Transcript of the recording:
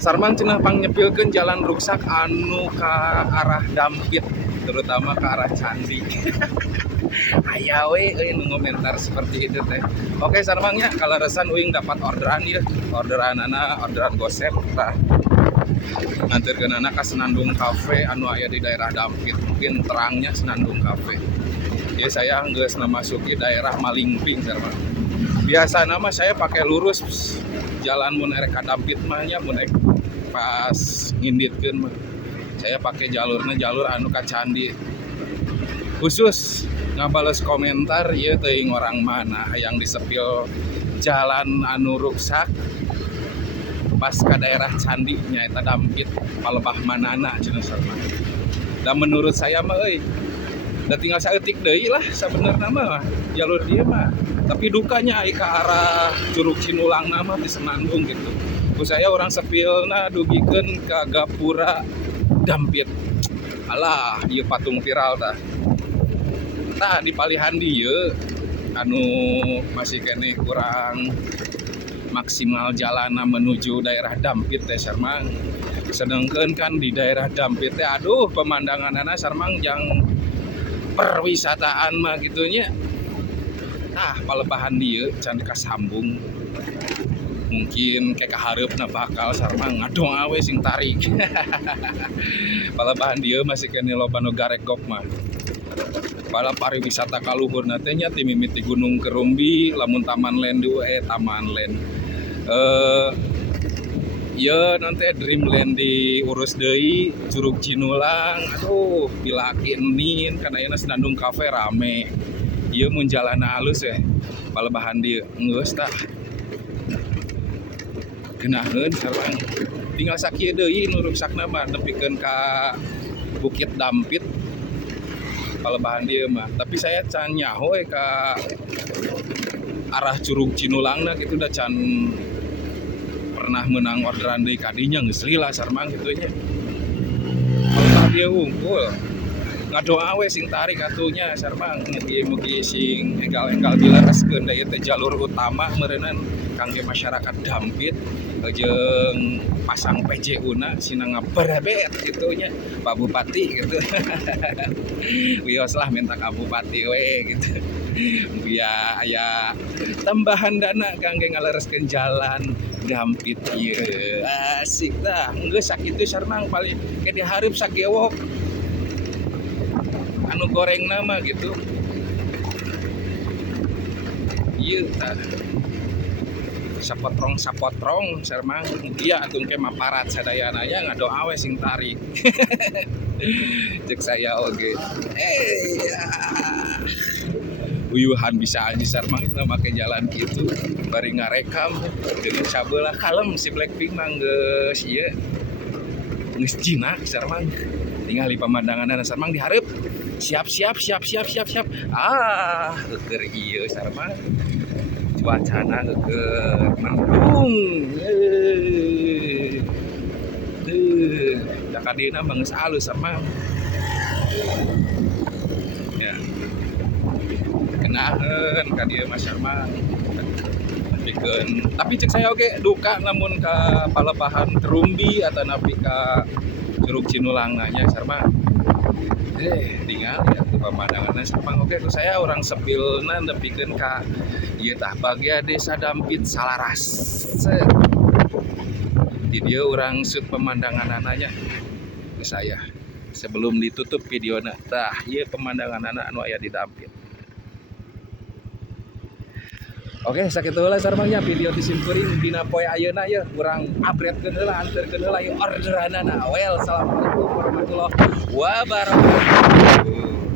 Sarmang cenah pangnyeupilkeun jalan ruksak anu ka arah Dampit, terutama ke arah Candi. Aya we nu ngomentar seperti itu teh. Oke Sarmangnya kalau resan uing dapat orderan ya, orderan gosep tah. Nganterkeun anak ka Senandung Cafe anu aya di daerah Dampit, mungkin terangnya Senandung Cafe. Ya saya geus masuki daerah Malingping Sarmang. Biasa nama saya pakai lurus jalan mun erek ka Dampit mah nya mun pas nginditkeun mah. Saya pakai jalur anu ka Candi. Khusus ngabales komentar ieu teuing orang mana yang disepil jalan anu ruksak pas ka daerah Candi nya eta Dampit palebah manana cenah sareng. Dan menurut saya mah da tinggal saeutik deui lah sabenerna mah jalur dieu mah. Tapi dukanya ai ka arah Curug Cinulang nama di Senandung gitu. Ku saya orang sepilna dugikeun ka Gapura Dampit. Alah, ieu patung viral tah. Tah di palihan dieu anu masih kene kurang maksimal jalana menuju daerah Dampit teh Sarmang. Sedengkeun kan di daerah Dampit teh aduh pemandanganna Sarmang yang perwisataan mah gitunya. Nah, palebahan dieu can kasambung. Mungkin kayak kahareupna bakal Sarmang ngadong awe sing tarik. Palebahan dieu masih kene loba nu garekgok mah. Bala pariwisata kaluhurna teh nya ti mimiti Gunung Kerumbi, lamun Taman Land Taman Land. Ya nanti Dreamland diurus deui, Curug Cinulang, aduh bilakin kana ayeuna Senandung Cafe rame. Ieu mun jalanna halus palebahan dieu geus tah. Geunaheun sareng. Tinggal sakieu deui nu ruksakna mah nepikeun ka Bukit Dampit. Palebahan dieu mah. Tapi saya can nyaho ka arah Curug Cinulangna kitu da can pernah menang orderan deui ka dinya geus lila sareng kitu nya. Palebahan dieu unggul. Ngadoa we sing tarik atunya sarmang mugi-mugi sing enggal-enggal dilereskeun da ieu teh jalur utama meureunna kangge masyarakat Dampit jeung pasang PJU-na sinanga berebet kitu nya Pak Bupati gitu. Wios lah minta ka Bupati we gitu. Biar aya tambahan dana kangge ngalereskeun jalan Dampit ieu. Asik tah. Geus sakitu sarmang paling ke dihareup sagewok anu goreng nama gitu. Iya tah sapotrong sarmang dia atung ke maparat sadayana nya ngado awe sing tarik. Cek saya oge. Uyuhan bisa aja sarmang kita make jalan gitu bari ngarekam dengan sabeula kalem si Blackpink mah geus ieu geus jinak sarmang ningali pemandanganna sarmang dihareup siap. Keur ieu sarmang cuacana keur mendung. Da kadina mah geus alus sarmang. Ya. Kenaeun ka dieu mah sarmang. Tapi cek saya oke duka namun ka palebahan Kerumbi atau napi ka Curug Cinulang nanya sarmang. Tinggal ya pemandangannya sarmang oke tuh saya orang sepilna nepikeun ka ieu tah bagia Desa Dampit Salaras. Di dieu urang shoot pemandanganana ke saya sebelum ditutup videona. Tah ieu pemandanganana anu aya di Dampit. Oke, sakitu heula sarmangnya video disimkuring dina poe ayeuna ye urang upgradekeun heula anterkeun heula orderanana. Well, assalamualaikum warahmatullahi wabarakatuh.